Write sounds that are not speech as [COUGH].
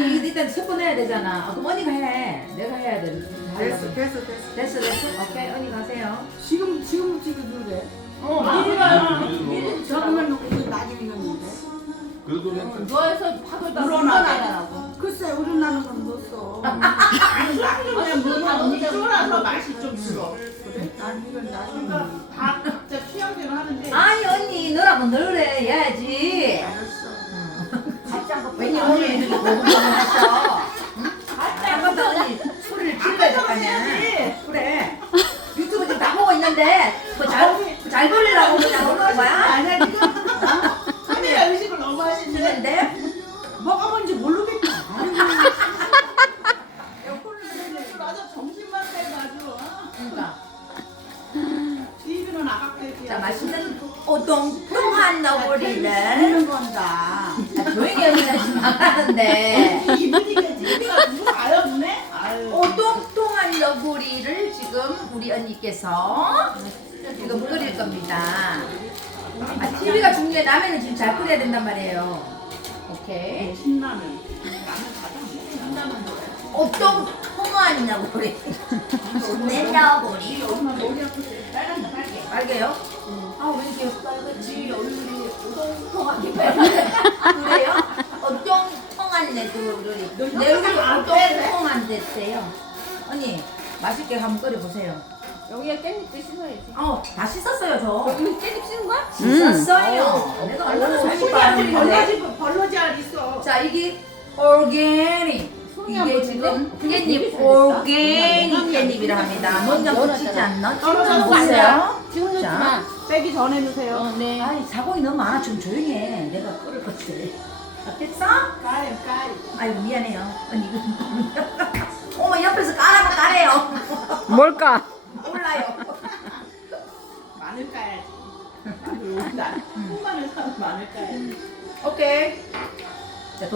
그래 첫번 해야 되잖아. 아, 그럼 언니가 해. 내가 해야 돼. 됐어 됐어 됐어. 됐어 됐어. 오케이 언니 가세요. 지금 지금 지금 [LAUGHS] 그래. 어 아, 미리 저러면 놓고 나중에 넣는데. 그래도 누워서 파도다 물어나라고. 글쎄 우리 나는 건 넣었어. 그냥 물만 언니가 쫄아서 맛이 좀 줄어. 그래? 난 이건 나중에. 다 각자 취향대로 하는데 아니 언니 너라면 너래 오늘 이렇게 고군고군하셔. 아까부터 언니 소리를 질러야 될거 아니야. 그래. 유튜브 지금 다 보고 있는데 뭐잘잘 돌리라고 그냥 오는 거야? 아니야 지금 카메라 의식을 너무 하시는데 근데 뭐가 뭔지 모르겠다. 맞아 정신만 빼가지고 그러니까 TV는 아깝게 자 맛있는 오동통한 너구리를 먹는 건다. [LAUGHS] 아, 조용히 언니가 지금 이분이가 TV가 누구 알아 눈에? 아유 오동통한 너구리를 지금 우리 언니께서 지금 끓일 겁니다. 아, TV가 중요해. 라면을 지금 잘 끓여야 된단 말이에요. 오케이. 신라면 가장 신라면 좋아해 오동통한 너구리. 내 너구리. 엄마 머리 아프지? 빨간다 빨개 빨개요? 아, 왜 이렇게 빨갛지? 얼굴이 오동통하게 빨개. [LAUGHS] 그래요? 오동통한 내 너구리. 내 얼굴이 오동통한 됐대요. 언니, 맛있게 한번 끓여 보세요. 여기에 깻잎도 씻어야지 어, 다 씻었어요, 저. 이거 깻잎 씻은 거야? 씻었어요. 내가 얼마나 씻었는데. 벌러지 벌러지 알 있어 자, 이게 오르게닉. 이게 지금 깻잎 오르게닉 깻잎이라 합니다. 논장 붙이지 않나? 떨어져서 지금 보세요. 지금 넣지 자. 마 빼기 전에 넣으세요 네 아이, 자국이 너무 많아. 좀 조용히 해. 내가 끓을 것을. 아, 됐어? 까요 까요 아이고, 미안해요. 언니, 이거. [LAUGHS] 어머, 옆에서 까라고 까래요. 뭘까? 몰라요. 마늘 까야지 마늘 나 콩마늘 사면 마늘 까야지 오케이. 자,